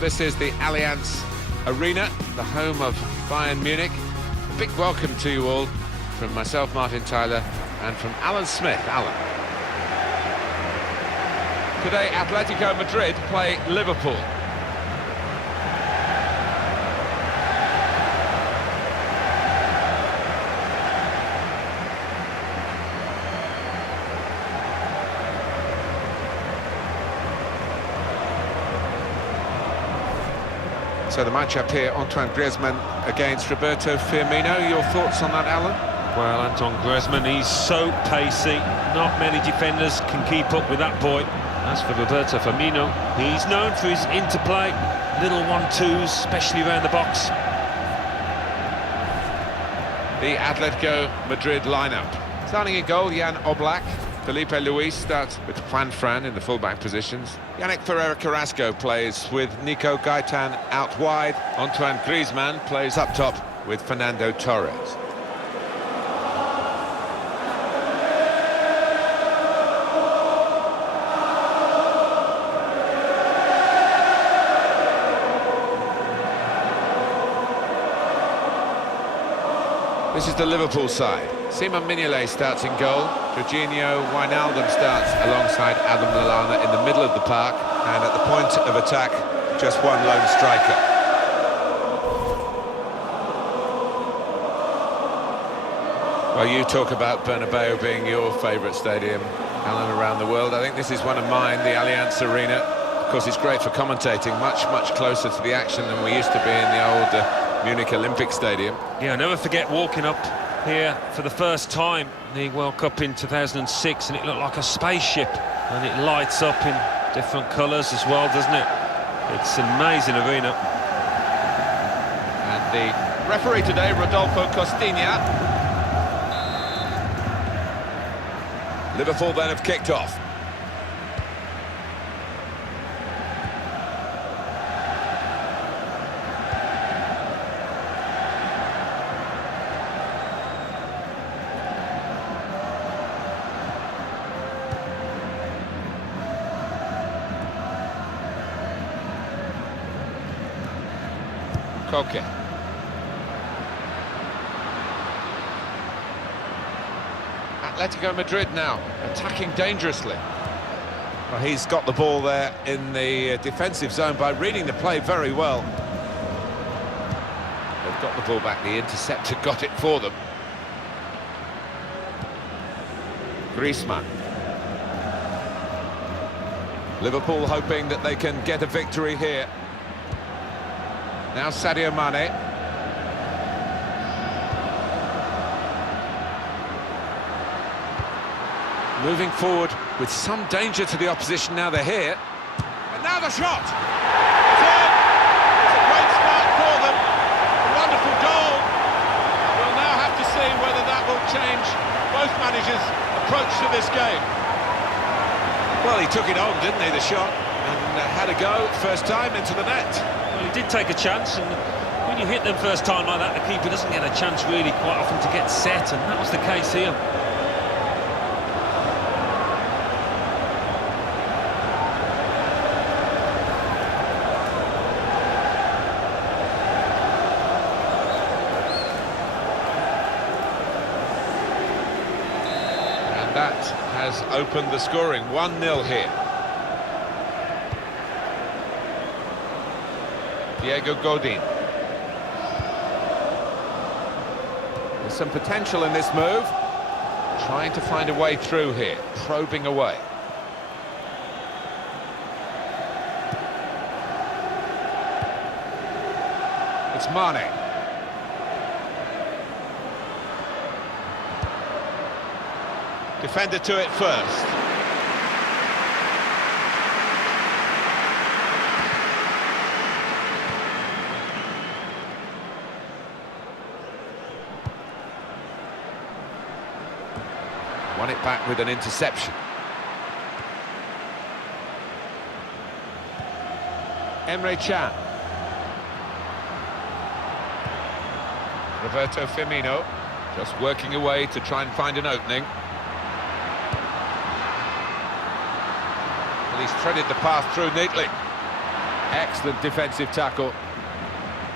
This is the Allianz Arena, the home of Bayern Munich. A big welcome to you all from myself, Martin Tyler, and from Alan Smith. Alan. Today, Atletico Madrid play Liverpool. So the matchup here, Antoine Griezmann against Roberto Firmino. Your thoughts on that, Alan? Well, Antoine Griezmann, he's so pacey. Not many defenders can keep up with that boy. As for Roberto Firmino, he's known for his interplay, little 1-2s, especially around the box. The Atletico Madrid lineup. Starting in goal, Jan Oblak. Felipe Luis starts with Juan Fran in the fullback positions. Yannick Ferreira Carrasco plays with Nico Gaitan out wide. Antoine Griezmann plays up top with Fernando Torres. This is the Liverpool side. Simon Mignolet starts in goal. Jorginho Wijnaldum starts alongside Adam Lallana in the middle of the park. And at the point of attack, just one lone striker. Well, you talk about Bernabeu being your favourite stadium, Alan, around the world. I think this is one of mine, the Allianz Arena. Of course, it's great for commentating, much closer to the action than we used to be in the old Munich Olympic Stadium. Yeah, I'll never forget walking up here for the first time, the World Cup in 2006, and it looked like a spaceship, and it lights up in different colours as well, doesn't it? It's an amazing arena. And the referee today, Rodolfo Costinha. Liverpool then have kicked off. Koke. Atletico Madrid now attacking dangerously. Well, he's got the ball there in the defensive zone by reading the play very well. They've got the ball back, the interceptor got it for them. Griezmann. Liverpool hoping that they can get a victory here. Now Sadio Mane. Moving forward with some danger to the opposition. Now they're here. And now the shot! It's in! It's a great start for them. A wonderful goal. We'll now have to see whether that will change both managers' approach to this game. Well, he took it on, didn't he, the shot? And had a go first time into the net. Well, he did take a chance, and when you hit them first time like that, the keeper doesn't get a chance really quite often to get set, and that was the case here. And that has opened the scoring. 1-0 here. Diego Godin. There's some potential in this move. Trying to find a way through here, probing away. It's Mane. Defender to it first. Won it back with an interception. Emre Can. Roberto Firmino just working away to try and find an opening. Well, he's threaded the path through neatly. Excellent defensive tackle.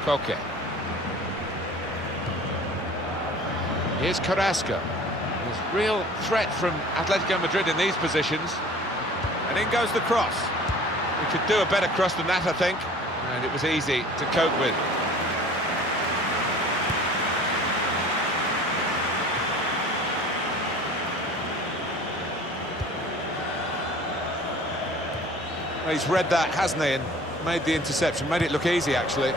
Koke. Here's Carrasco. There's real threat from Atletico Madrid in these positions. And in goes the cross. We could do a better cross than that, I think. And it was easy to cope with. Well, he's read that, hasn't he, and made the interception, made it look easy, actually.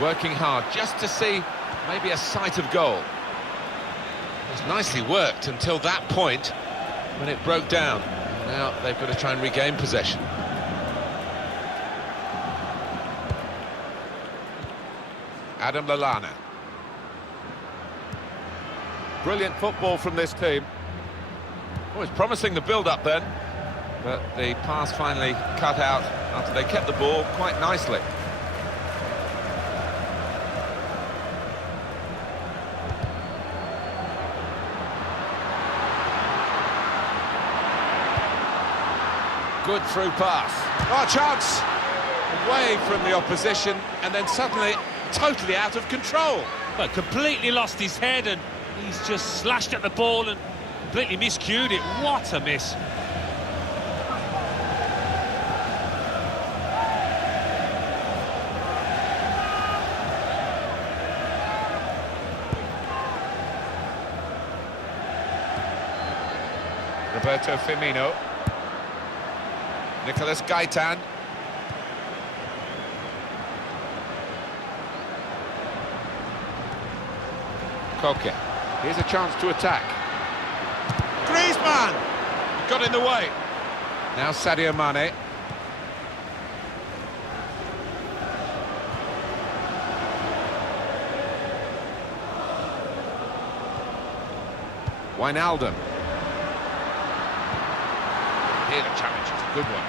Working hard, just to see maybe a sight of goal. It was nicely worked until that point, when it broke down. Now they've got to try and regain possession. Adam Lallana. Brilliant football from this team. Oh, it's promising the build-up then, but the pass finally cut out after they kept the ball quite nicely. Good through pass. Oh, chance! Away from the opposition, and then suddenly totally out of control. But completely lost his head, and he's just slashed at the ball and completely miscued it. What a miss. Roberto Firmino. Nicolas Gaitan. Koke. Here's a chance to attack. Griezmann! Got in the way. Now Sadio Mane. Wijnaldum. Here the challenge is a good one.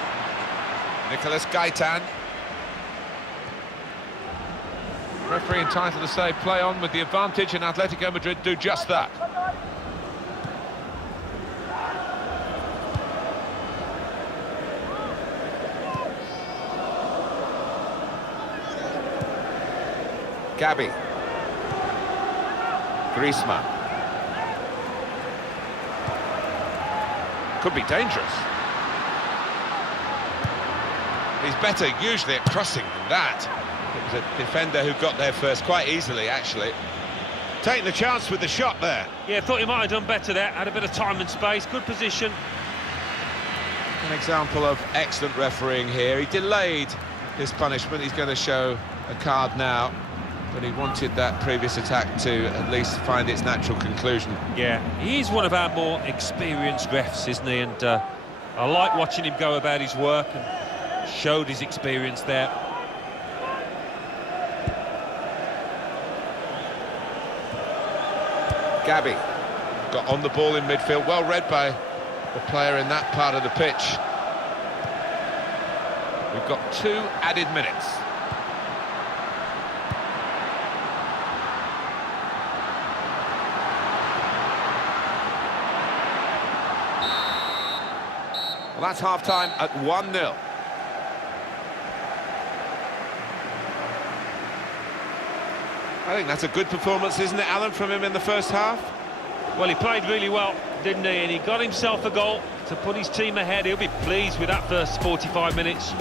Nicolas Gaitan. Referee entitled to say play on with the advantage, and Atletico Madrid do just that. Gabi. Griezmann. Could be dangerous. He's better usually at crossing than that. It was a defender who got there first quite easily, actually. Taking the chance with the shot there. Yeah, thought he might have done better there. Had a bit of time and space, good position. An example of excellent refereeing here. He delayed his punishment. He's going to show a card now. But he wanted that previous attack to at least find its natural conclusion. Yeah, he's one of our more experienced refs, isn't he? And I like watching him go about his work, and showed his experience there. Gabi got on the ball in midfield, well read by the player in that part of the pitch. We've got 2 added minutes. Well, that's half-time at 1-0. I think that's a good performance, isn't it, Alan, from him in the first half? Well, he played really well, didn't he? And he got himself a goal to put his team ahead. He'll be pleased with that first 45 minutes.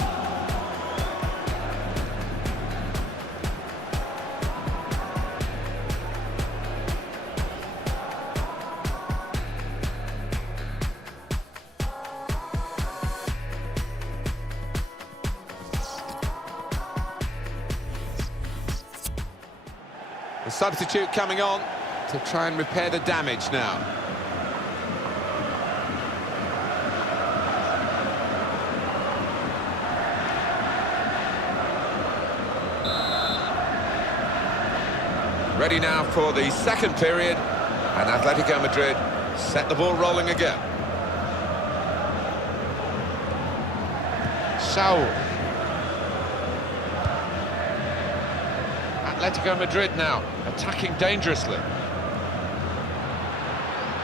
The substitute coming on to try and repair the damage now. Ready now for the second period, and Atletico Madrid set the ball rolling again. Saul. Atletico Madrid now attacking dangerously.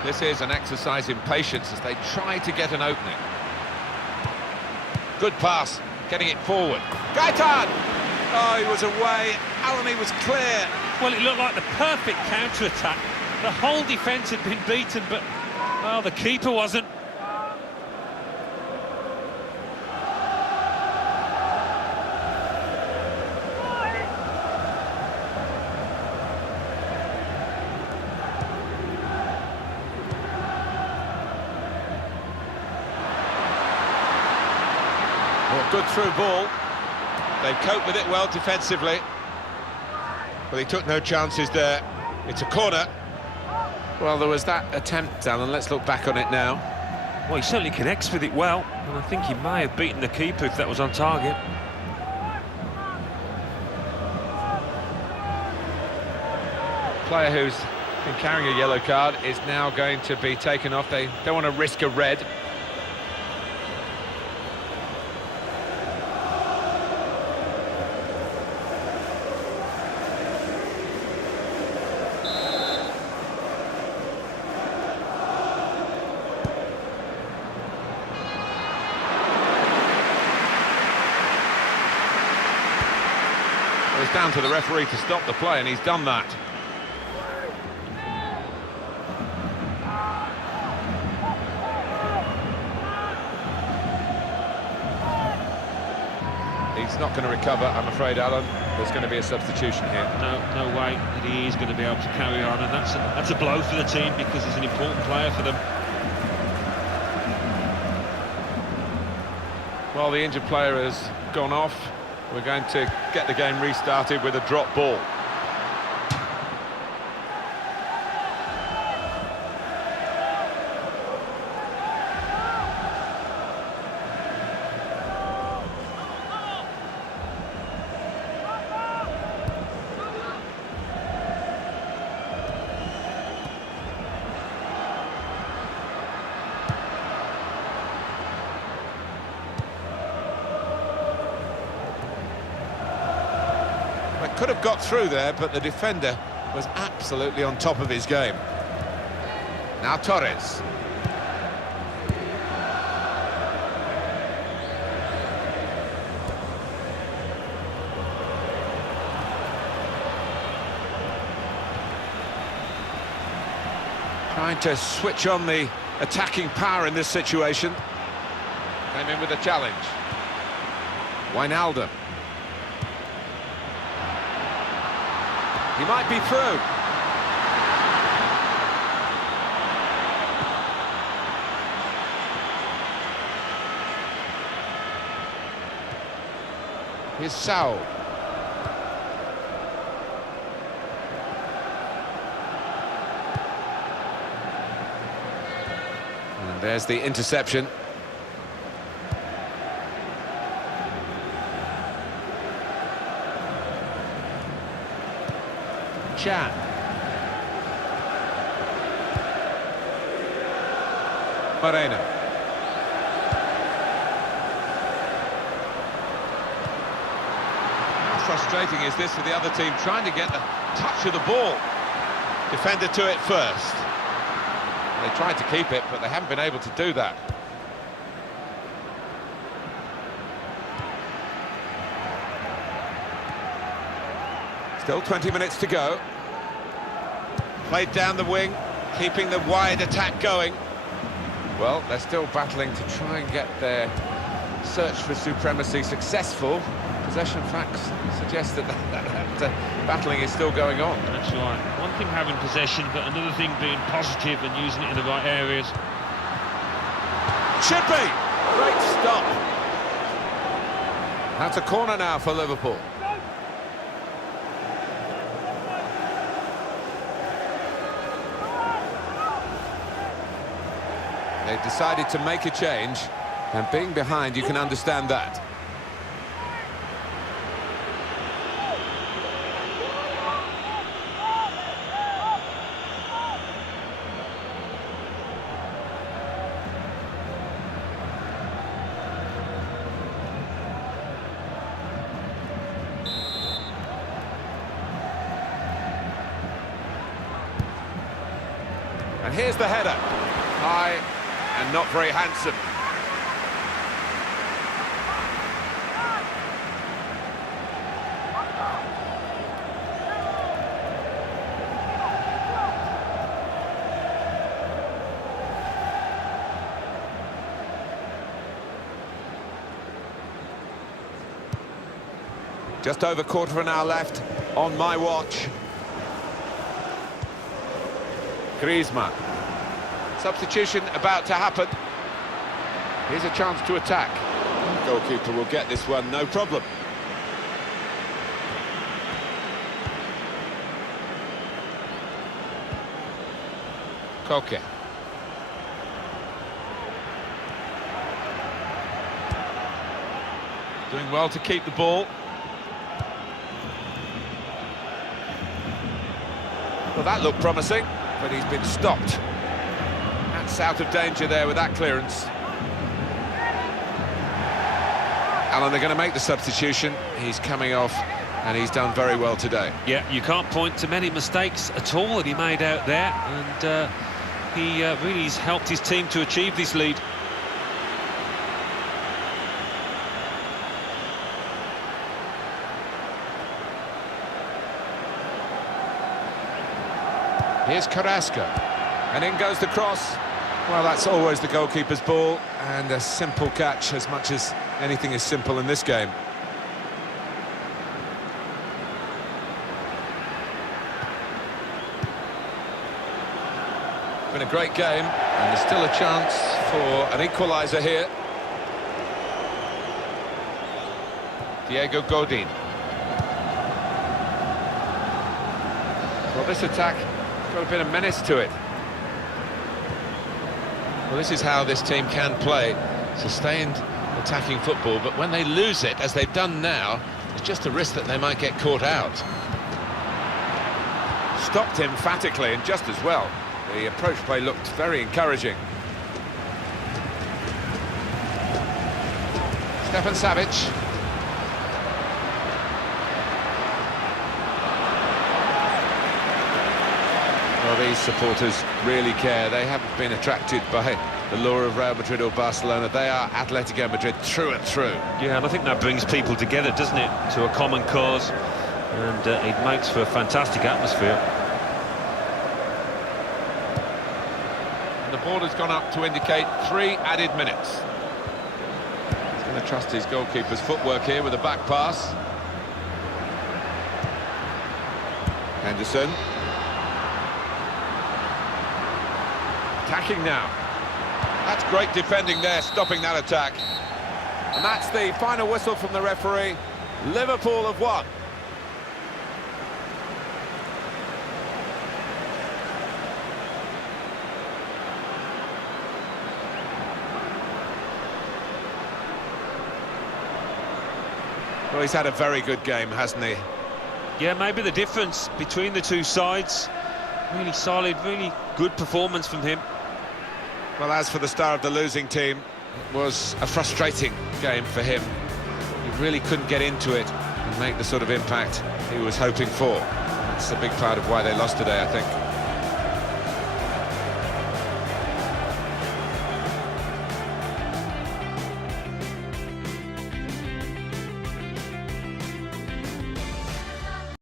This is an exercise in patience as they try to get an opening. Good pass, getting it forward. Gaetan! Oh, he was away. Allen, he was clear. Well, it looked like the perfect counter-attack. The whole defence had been beaten, but, well, the keeper wasn't. Well, good through ball. They coped with it well defensively. But he took no chances there. It's a corner. Well, there was that attempt, Alan. Let's look back on it now. Well, he certainly connects with it well, and I think he may have beaten the keeper if that was on target. Player who's been carrying a yellow card is now going to be taken off. They don't want to risk a red. It's down to the referee to stop the play, and he's done that. He's not going to recover, I'm afraid, Alan. There's going to be a substitution here. No way that he is going to be able to carry on, and that's a blow for the team because he's an important player for them. Well, the injured player has gone off. We're going to get the game restarted with a drop ball. Could have got through there, but the defender was absolutely on top of his game. Now Torres. Trying to switch on the attacking power in this situation. Came in with a challenge. Wijnaldum. He might be through. Here's Saul. And there's the interception. Chan. Moreno. How frustrating is this for the other team, trying to get the touch of the ball? Defender to it first. They tried to keep it, but they haven't been able to do that. Still 20 minutes to go. Played down the wing, keeping the wide attack going. Well, they're still battling to try and get their search for supremacy successful. Possession facts suggest that battling is still going on. That's right. One thing having possession, but another thing being positive and using it in the right areas. Should be! Great stop. That's a corner now for Liverpool. They've decided to make a change, and being behind, you can understand that. And here's the header. High and not very handsome. Just over quarter of an hour left on my watch. Griezmann. Substitution about to happen. Here's a chance to attack. The goalkeeper will get this one, no problem. Koke. Doing well to keep the ball. Well, that looked promising, but he's been stopped. That's out of danger there with that clearance. Alan, they're going to make the substitution. He's coming off, and he's done very well today. Yeah, you can't point to many mistakes at all that he made out there, and he really has helped his team to achieve this lead. Here's Carrasco, and in goes the cross. Well, that's always the goalkeeper's ball, and a simple catch, as much as anything is simple in this game. It's been a great game, and there's still a chance for an equaliser here. Diego Godin. Well, this attack got a bit of menace to it. Well, this is how this team can play, sustained attacking football, but when they lose it, as they've done now, there's just a risk that they might get caught out. Stopped emphatically, and just as well. The approach play looked very encouraging. Stefan Savic. Well, these supporters really care. They haven't been attracted by the lure of Real Madrid or Barcelona. They are Atletico Madrid through and through. Yeah, and I think that brings people together, doesn't it, to a common cause, and it makes for a fantastic atmosphere. And the ball has gone up to indicate 3 added minutes. He's going to trust his goalkeeper's footwork here with a back pass. Henderson. Attacking now. That's great defending there, stopping that attack. And that's the final whistle from the referee. Liverpool have won. Well, he's had a very good game, hasn't he? Yeah, maybe the difference between the two sides. Really solid, really good performance from him. Well, as for the star of the losing team, it was a frustrating game for him. He really couldn't get into it and make the sort of impact he was hoping for. That's a big part of why they lost today, I think.